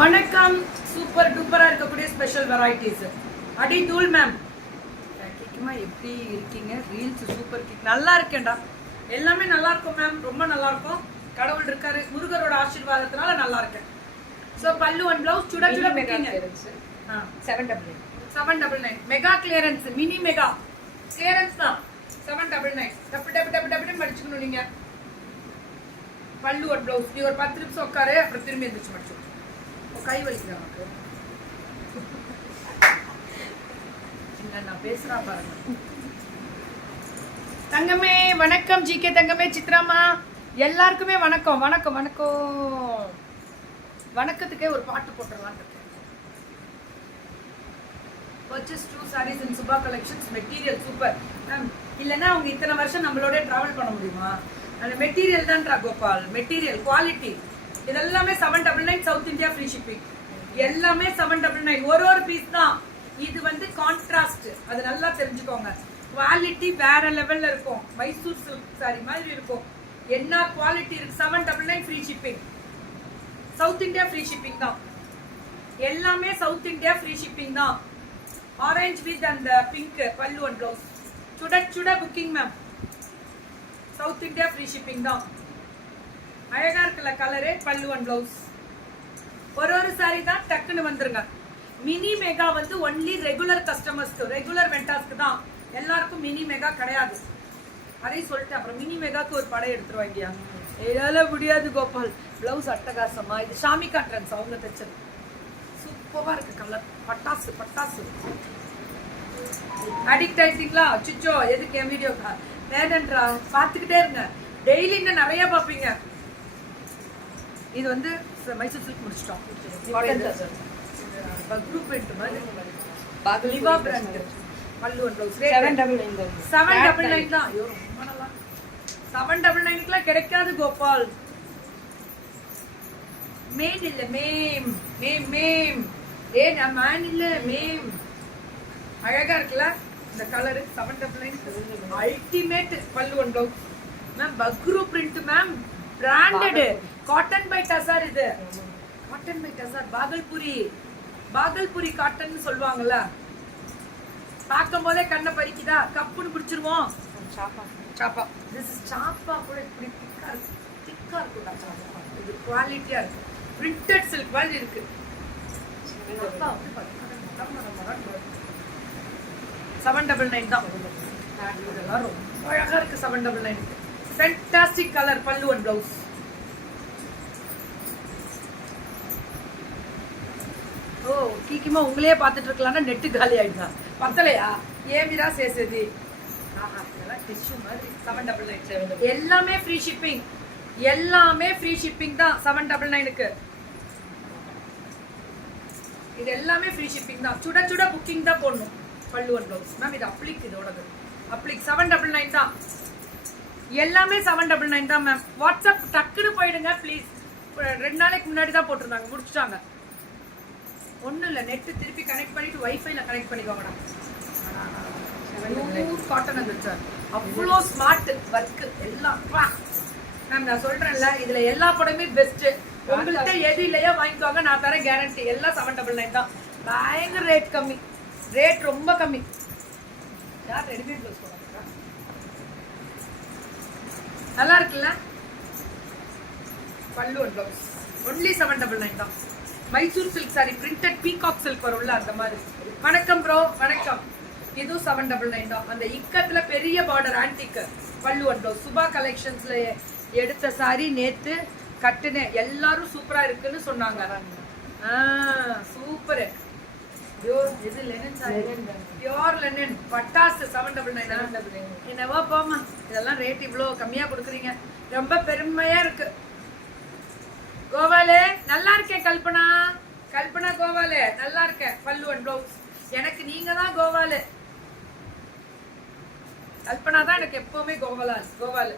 வணக்கம். சூப்பர் டூப்பரா இருக்கக்கூடிய special varieties. அடி தூள் மேம் கேக்குமா, எப்படி இருக்கீங்க? Reels super kick. நல்லா இருக்கேன்டா, எல்லாமே நல்லா இருக்கும் மேம், ரொம்ப நல்லா இருக்கும். கடவுள் இருக்காரு, முருகரோட ஆசீர்வாதத்தினால நல்லா இருக்கேன். சோ பல்லு அண்ட் பிளவுஸ் சுட சுட மெக்கிங்க. 799 mega clearance, mini mega clearance தான். 799 டப்பு டப்பு டப்பு டப்பு மடிச்சுக்கணும் நீங்க. பல்லு அண்ட் பிளவுஸ் நீ ஒரு 10 நிமிஷம் உட்காரு, அப்புறம் திரும்பி எந்திரிச்சு மடிச்சு. கை வலிக்குது நமக்கு. நான் பேசுறா பாருங்க. தங்கமே வணக்கம். ஜிகே தங்கமே, சித்ராமா எல்லாருக்குமே வணக்கம் வணக்கம் வணக்கம். வணக்கத்துக்கே ஒரு பாட்டு போட்டுடலாம் இருக்கேன். Purchase 2 sarees in Subha collections. Material super. இல்லைன்னா அவங்க இத்தனை வருஷம் நம்மளோட டிராவல் பண்ண முடியுமா? அந்த மெட்டீரியல் தான்டா கோபால், மெட்டீரியல் குவாலிட்டி. இதெல்லாமே 799 சவுத் இந்தியா ஃப்ரீ ஷிப்பிங். எல்லாமே 799 ஒரு பீஸ் தான். இது வந்து கான்ட்ராஸ்ட், அது நல்லா தெரிஞ்சுக்கோங்க. குவாலிட்டி வேற லெவல்ல இருக்கும். மைசூர் சில்க் சாரி மாதிரி இருக்கும். என்ன குவாலிட்டி இருக்கு. 799 free shipping. South India free shipping தான். எல்லாமே சவுத் இந்தியா ஃப்ரீ ஷிப்பிங் தான். ஆரஞ்சு வித் அந்த பிங்க் பல்லு அண்ட் பிளவுஸ். சுட சுட booking ma'am. South India free shipping தான். அழகா இருக்குல்ல கலரு. பல்லு அண்ட் பிளவுஸ். ஒரு சாரி தான், டக்குன்னு வந்துருங்க. மினி மெகா வந்து ஒன்லி ரெகுலர் கஸ்டமர்ஸ்க்கு, ரெகுலர் வெண்டாஸ்க்கு தான். எல்லாருக்கும் மினி மெகா கிடையாது. அதையும் சொல்லிட்டு அப்புறம் மினி மெகாக்கு ஒரு படம் எடுத்துருவாங்கயா. என்னால முடியாது கோபால். பிளவுஸ் அட்டகாசமா. இது ஷாமிகா ட்ரெண்ட்ஸ் அவங்க தைச்சது. சூப்பரா இருக்கு கலர். பட்டாசு பட்டாசு. அடிக்ட் ஆயிட்டீங்களா? சுச்சோ எதுக்கு என் வீடியோ வேணன்றா, பாத்துக்கிட்டே இருங்க. டெய்லி இன்னும் நிறைய பாப்பீங்க. இது வந்து மைசூர் சில்க் முடிச்சிட்டோம். குரூப் பிரிண்ட் மாதிரி Liva brand pallu and blouse 799 தான். ஐயோ ரொம்ப நல்லா. 799க்குலாம் கிடைக்காது கோபால். மேன் இல்ல மேம் மேம் மேம். நான் மேன் இல்ல மேம். அழகா இருக்குல்ல இந்த colour. 799 ultimate pallu and blouse ma'am. Bagru print ma'am. Branded cotton by tussar. இது cotton by tussar. Bhagalpuri Bhagalpuri cotton சொல்லுவாங்கல்ல. பார்க்கும் போதே கண்ணை பறிக்குதா? கப்புன்னு பிடிச்சிருவோம். சாப்பா. திஸ் இஸ் சாப்பா கூட இப்படி திக்கா இருக்கு. திக்கா இருக்குடா சாப்பா. இது குவாலிட்டியா இருக்கு. பிரிண்டட் சில்க் மாதிரி இருக்கு. 799 தான். இதெல்லாம் ரொம்ப அழகா இருக்கு. 799 ஃபேண்டாஸ்டிக் கலர். பல்லு அண்ட் பிளவுஸ். ஓ கீக்கிமா உங்களையே பார்த்துட்டு இருக்கலாம்னா நெட்டு காலி ஆயிடுதா? பத்தலையா? ஏமிரா சேசதி. டிஷ்யூ மாதிரி. 799 எல்லாமே ஃப்ரீ ஷிப்பிங். எல்லாமே ஃப்ரீ ஷிப்பிங் தான் 799க்கு. இது எல்லாமே ஃப்ரீ ஷிப்பிங் தான். சுட சுட புக்கிங் தான் போடணும். பல்லு அண்ட் பிளவுஸ் மேம். இது அப்ளிக். இதோடது அப்ளிக். 799 தான். எல்லாமே 799 தான் மேம். வாட்ஸ்அப் டக்குன்னு போயிடுங்க ப்ளீஸ். 2 நாளைக்கு முன்னாடி தான் போட்டிருந்தாங்க, முடிச்சுட்டாங்க. ஒன்றும் இல்லை, நெட்டு திருப்பி கனெக்ட் பண்ணிட்டு வைஃபைல கனெக்ட் பண்ணிக்கோங்கடா. காட்டன் வந்துருச்சு. அவ்வளோ ஸ்மார்ட் ஒர்க்கு எல்லாம் மேம். நான் சொல்றேன்ல, இதுல எல்லா படமே பெஸ்ட். உங்கள்கிட்ட எது இல்லையோ வாங்கிக்கோங்க, நான் தரேன் கேரண்டி. எல்லாம் 799 தான். பயங்கர ரேட் கம்மி. ரேட் ரொம்ப கம்மி. யார் ரெடிமேட் ப்ளவுஸ் போடுறாங்க? நல்லா இருக்குல்ல பல்லு அண்ட் பிளவுஸ். ஒன்லி 799 தான். Mysore silk sorry printed peacock silk வரும்ல அந்த மாதிரி. வணக்கம் ப்ரோ, வணக்கம். இதுவும் 799 தான். அந்த இக்கத்துல பெரிய பார்டர் ஆன்டிக் பல்லு அண்ட் பிளவுஸ். சுபா கலெக்ஷன்ஸ்ல எடுத்த சாரி நேத்து கட்டுனேன். எல்லாரும் சூப்பரா இருக்குன்னு சொன்னாங்க. சூப்பர். இது லெனன் சாரி, பியூர் லெனன் பட்டாசு. 799 என்னவோ போமா. இதெல்லாம் ரேட் இவ்வளோ கம்மியா கொடுக்குறீங்க, ரொம்ப பெருமையா இருக்கு. கோவாலே நல்லா இருக்கேன். கல்பனா கல்பனா கோவாலே நல்லா இருக்கேன். பல்லு அண்ட் பிளவுஸ். எனக்கு நீங்க தான் கோவாலு. கல்பனா தான் எனக்கு எப்பவுமே கோவாலு.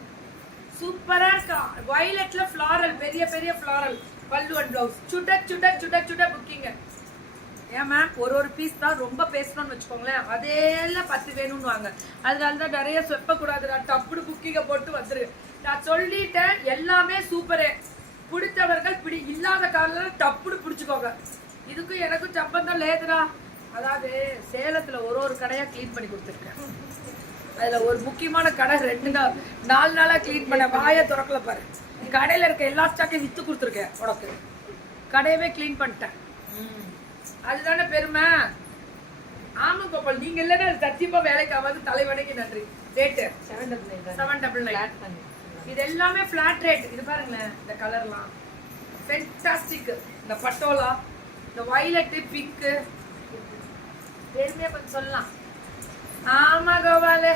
சூப்பரா இருக்கா. வயலட்ல ஃபிளாரல், பெரிய பெரிய ஃபிளாரல் பல்லு அண்ட் பிளவுஸ். சுட சுட சுட சுட புக்கிங்க. ஏன் மேம் ஒரு பீஸ் தான். ரொம்ப பேசணும்னு வச்சுக்கோங்களேன், அதெல்லாம் 10 வேணும்னு வாங்க. அதனால தான் நிறைய சொப்ப கூடாதுடா. டப்புடு புக்கிங்க போட்டு வந்துரு. நான் சொல்லிட்டேன். எல்லாமே சூப்பரு. பிடித்தவர்கள் இல்லாத கார்ல டப்புன்னு பிடிச்சுக்கோங்க. இதுக்கும் எனக்கும் சம்பந்தம் லேதுடா. அதாவது சேலத்துல ஒரு கடையா கிளீன் பண்ணி கொடுத்துருக்கேன். அதுல ஒரு முக்கியமான கடை 4 நாளா கிளீன் பண்ண வாயை திறக்கல பாரு. கடையில இருக்க எல்லா ஸ்டாக்கையும் வித்து கொடுத்துருக்கேன் உனக்கு. கடையவே கிளீன் பண்ணிட்டேன். அதுதானே பெருமை. ஆமா கோபால், நீங்க இல்லன்னா சத்தியமா வேலைக்கு ஆகாது. தலைவனைக்கு நன்றி. ரேட்டு 799. இது எல்லாமே பிளாட் ரேட். இது பாருங்களேன், இந்த கலர்லாம் ஃபென்டாஸ்டிக். இந்த பட்டோலா, இந்த வயலட், பிங்க், பெருமையா கொஞ்சம் சொல்லலாம். ஆமா கோபாலு,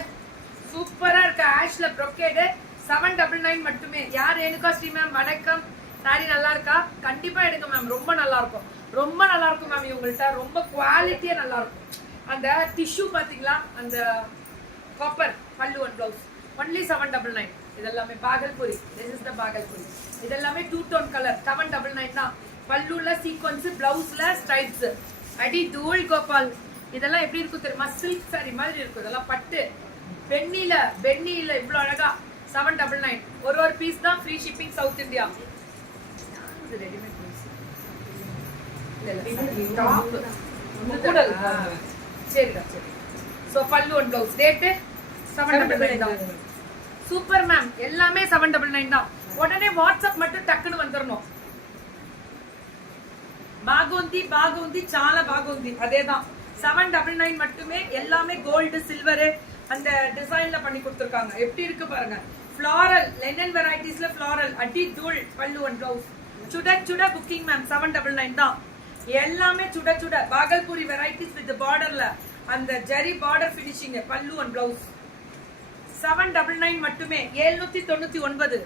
சூப்பரா இருக்கு. ஆஷ்ல ப்ரொக்கேடு 799 மட்டுமே. யார் ரேணுகா ஸ்ரீ மேம், வணக்கம். சாரி நல்லா இருக்கா? கண்டிப்பா எடுங்க மேம், ரொம்ப நல்லா இருக்கும். ரொம்ப நல்லா இருக்கும் மேம். இவங்கள்ட்ட ரொம்ப குவாலிட்டியா நல்லா இருக்கும். அந்த டிஷ்யூ பாத்தீங்களா, அந்த காப்பர் பல்லு ஒன் பிளவுஸ் ஒன்லி 799. இதெல்லாமே Bhagalpuri. This is the Bhagalpuri. இதெல்லாமே 2 டோன் கலர் 799 தான். பல்லுல சீக்வன்ஸ், பிளவுஸ்ல ஸ்ட்ரைப்ஸ். அடி தூள் கோபால். இதெல்லாம் எப்படி இருக்கும் தெரியுமா? சில்க் சாரி மாதிரி இருக்கும். இதெல்லாம் பட்டு பென்னில இவ்வளவு அழகா 799. ஒரு பீஸ் தான், ஃப்ரீ ஷிப்பிங் சவுத் இந்தியா. இது ரெடிமேட் பீஸ். சரிடா சரி. சோ பல்லு ஒன் பிளவுஸ் ரேட்டு 799 தான். சூப்பர் மேம், எல்லாமே 799 தான். உடனே வாட்ஸ்அப் மட்டும் டக்குன்னு வந்துடணும். பாகுந்தி చాలా బాగుంది. அதேதான் 799 மட்டுமே. எல்லாமே கோல்டு, சில்வர் அந்த டிசைன்ல பண்ணி கொடுத்திருக்காங்க. எப்படி இருக்கு பாருங்க. ஃப்ளாரல் லெனன் வெரைட்டிஸ்ல ஃப்ளாரல் அடி தூள். பல்லு ஒன் பிளவுஸ் சுட புக்கிங் மேம் 799 தான். எல்லாமே சுட பாகல்புரி வெரைட்டிஸ் வித் பார்டர்ல அந்த ஜரி பார்டர் ஃபினிஷிங். பல்லு ஒன் பிளவுஸ் 799 மட்டுமே. 799.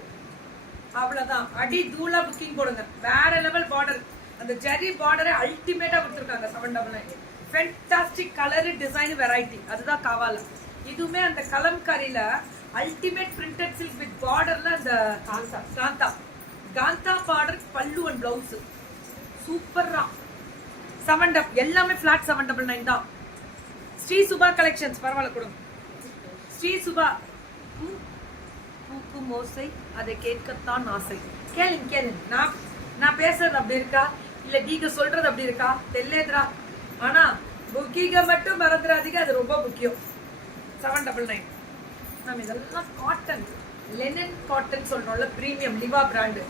அவ்வளவுதான். அடி தூளா புக்கிங் போடுங்க. வேற லெவல் பார்டர். அந்த ஜரி பார்டரை அல்டிமேட்டா கொடுத்திருக்காங்க 799. Fantastic colour, design, variety. அதுதான் காவால. இதுவுமே அந்த கலம்காரியில அல்டிமேட் பிரிண்டட் சில்க் வித் பார்டர்ல அந்த காந்தா பார்டர். பல்லு ஒன் பிளவுஸ் சூப்பரா 7 எல்லாமே பிளாட் 799 தான். ஸ்ரீ சுபா கலெக்ஷன்ஸ். பரவாயில்ல கொடுங்க. ஸ்ரீ சுபா. பூக்கு மோசை அதை கேட்கத்தான் ஆசை. கேளுங்க. நான் பேசுறது அப்படி இருக்கா, இல்ல நீங்க சொல்றது அப்படி இருக்கா தெரியலடா. ஆனா புக்கிங்க மட்டும் மறந்துடாதீங்க, அது ரொம்ப முக்கியம். 799. நம்ம இதெல்லாம் காட்டன், லெனன் காட்டன் சொல்றோம்ல, பிரீமியம் லிவா பிராண்ட்.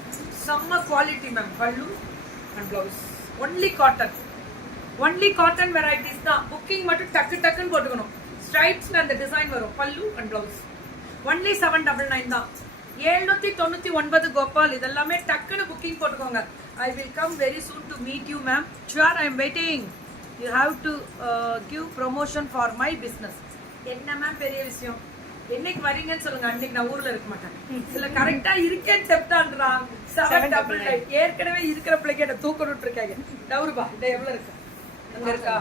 செம்ம குவாலிட்டி மேம். பல்லு and blouse only cotton varieties தான். புக்கிங் மட்டும் டக்குன்னு போட்டுக்கணும். ஸ்ட்ரைப்ஸ்ல அந்த டிசைன் வரும். பல்லு அண்ட் பிளவுஸ் ஒன்லி 799 தான். 799 கோபால். இதெல்லாமே டக்குன்னு புக்கிங் போட்டுக்கோங்க. I will come very soon to meet you ma'am. Sure, I am waiting. You have to give promotion for my business. என்ன மேம் பெரிய விஷயம். என்னைக்கு வரீங்கன்னு சொல்லுங்க, அன்னைக்கு நான் ஊர்ல இருக்க மாட்டேன். இதுல கரெக்டா இருக்கேன்னு செப்டான்றா. 799. ஏற்கனவே இருக்கிற பிள்ளைக்கு என்ன தூக்க விட்டு இருக்காங்க. டவுருபா இந்த எவ்வளவு இருக்கு அங்க இருக்கா?